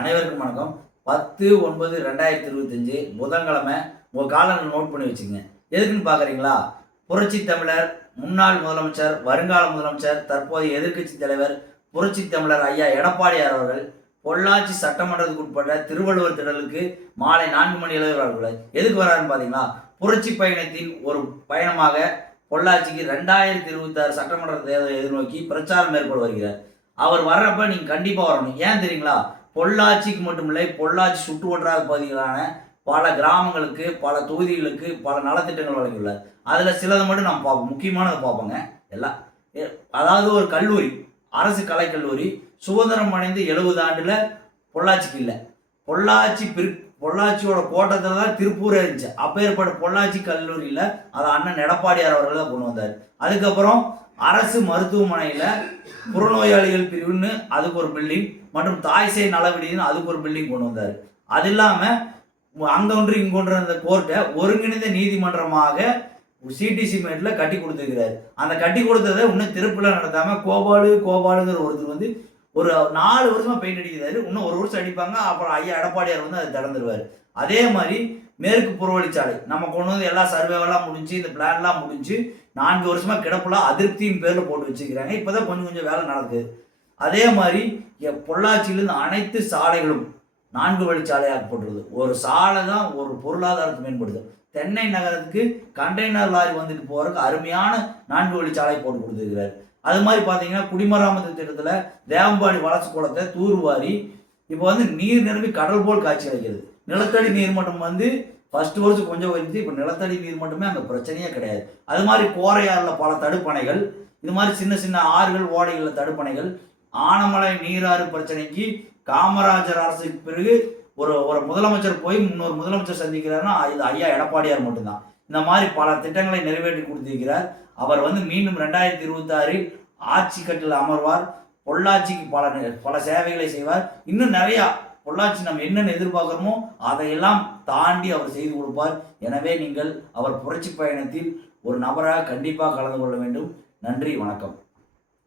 அனைவருக்கும் வணக்கம். பத்து ஒன்பது ரெண்டாயிரத்தி இருபத்தஞ்சு புதன்கிழமை உங்கள் காலங்கள் நோட் பண்ணி வச்சுங்க எதுக்குன்னு பார்க்குறீங்களா புரட்சி தமிழர் முன்னாள் முதலமைச்சர் வருங்கால முதலமைச்சர் தற்போதைய எதிர்க்கட்சி தலைவர் புரட்சி தமிழர் ஐயா எடப்பாடியார் அவர்கள் பொள்ளாச்சி சட்டமன்றத்துக்கு உட்பட்ட திருவள்ளுவர் திடலுக்கு மாலை நான்கு மணி அளவில் வரார்கள் எதுக்கு வராருன்னு பார்த்தீங்கன்னா புரட்சி பயணத்தின் ஒரு பயணமாக பொள்ளாச்சிக்கு ரெண்டாயிரத்தி இருபத்தாறு சட்டமன்ற தேர்தலை எதிர்நோக்கி பிரச்சாரம் மேற்கொள்ள வருகிறார். அவர் வர்றப்ப நீங்கள் கண்டிப்பாக வரணும். ஏன் தெரியுங்களா? பொள்ளாச்சிக்கு மட்டுமில்லை பொள்ளாச்சி சுற்று வட்டார பகுதிகளான பல கிராமங்களுக்கு பல தொகுதிகளுக்கு பல நலத்திட்டங்கள் வழங்கியுள்ளார் அதில் சிலதை மட்டும் நாம் பார்ப்போம். முக்கியமானதை பார்ப்போங்க. எல்லாம் அதாவது ஒரு கல்லூரி அரசு கலைக்கல்லூரி சுதந்திரம் அடைந்து எழுபது ஆண்டில் பொள்ளாச்சிக்கு இல்லை. பொள்ளாச்சி பிற் பொள்ளாச்சியோட கோட்டத்தில் தான் திருப்பூர் இருந்துச்சு. அப்பேற்பட்ட பொள்ளாச்சி கல்லூரியில் அதை அண்ணன் எடப்பாடியார் அவர்கள் தான் கொண்டு வந்தார். அதுக்கப்புறம் அரசு மருத்துவமனையில் புறநோயாளிகள் பிரிவுன்னு அதுக்கு ஒரு பில்டிங் மற்றும் தாய்சேய் நலவிடின்னு அதுக்கு ஒரு பில்டிங் கொண்டு வந்தார். அது இல்லாமல் அங்கொன்று இங்கொன்று அந்த கோர்ட்டை ஒருங்கிணைந்த நீதிமன்றமாக சிடிசி மேட்டில் கட்டி கொடுத்துருக்கிறார். அந்த கட்டி கொடுத்ததை இன்னும் திருப்பில் நடத்தாமல் கோபாலு கோபாலுங்கிற ஒருத்தர் வந்து ஒரு நாலு வருஷமா பெயிண்ட் அடிக்கிறாரு. இன்னும் ஒரு வருஷம் அடிப்பாங்க. அப்புறம் ஐயா எடப்பாடியார் வந்து அதை திறந்துருவார். அதே மாதிரி மேற்கு புறவழிச்சாலை. நம்ம கொண்டு வந்து எல்லா சர்வேவெல்லாம் முடிஞ்சு இந்த பிளான்லாம் முடிஞ்சு நான்கு வருஷமா கிடப்புலாம் அதிருப்தியும் பேரில் போட்டு வச்சுக்கிறாங்க. இப்போதான் கொஞ்சம் கொஞ்சம் வேலை நடக்குது. அதே மாதிரி எ- பொள்ளாச்சியிலிருந்து அனைத்து சாலைகளும் நான்கு வழிச்சாலையாக்கப்படுறது ஒரு சாலை தான் ஒரு பொருளாதாரத்தை மேம்படுது தென்னை நகரத்துக்கு கண்டெய்னர் லாரி வந்துட்டு போகிறதுக்கு அருமையான நான்கு வழிச்சாலை போட்டு கொடுத்துருக்கிறார். அது மாதிரி பார்த்தீங்கன்னா குடிமராமத்து திட்டத்தில் தேவம்பாடி வளர்ச்சி குளத்தை தூர்வாரி இப்போ வந்து நீர் நிரம்பி கடல் போல் காட்சி அளிக்கிறது. நிலத்தடி நீர்மட்டம் வந்து ஃபர்ஸ்ட் வருஷம் கொஞ்சம் வந்துச்சு இப்போ நிலத்தடி நீர் மட்டுமே அங்கே பிரச்சனையே கிடையாது. அது மாதிரி கோரையாறில் பல தடுப்பணைகள் இது மாதிரி சின்ன சின்ன ஆறுகள் ஓடைகளில் தடுப்பணைகள் ஆனமலை நீராறு பிரச்சனைக்கு காமராஜர் அரசுக்கு பிறகு ஒரு ஒரு முதலமைச்சர் போய் இன்னொரு முதலமைச்சர் சந்திக்கிறாருன்னா இது ஐயா எடப்பாடியார் மட்டும்தான். இந்த மாதிரி பல திட்டங்களை நிறைவேற்றி கொடுத்திருக்கிறார். அவர் வந்து மீண்டும் ரெண்டாயிரத்தி இருபத்தாறில் ஆட்சி கட்டில் அமர்வார். பொள்ளாச்சிக்கு பல பல சேவைகளை செய்வார். இன்னும் நிறையா பொள்ளாச்சி நம்ம என்னென்ன எதிர்பார்க்குறோமோ அதையெல்லாம் தாண்டி அவர் செய்து கொடுப்பார். எனவே நீங்கள் அவர் புரட்சி பயணத்தில் ஒரு நபராக கண்டிப்பாக கலந்து கொள்ள வேண்டும். நன்றி வணக்கம்.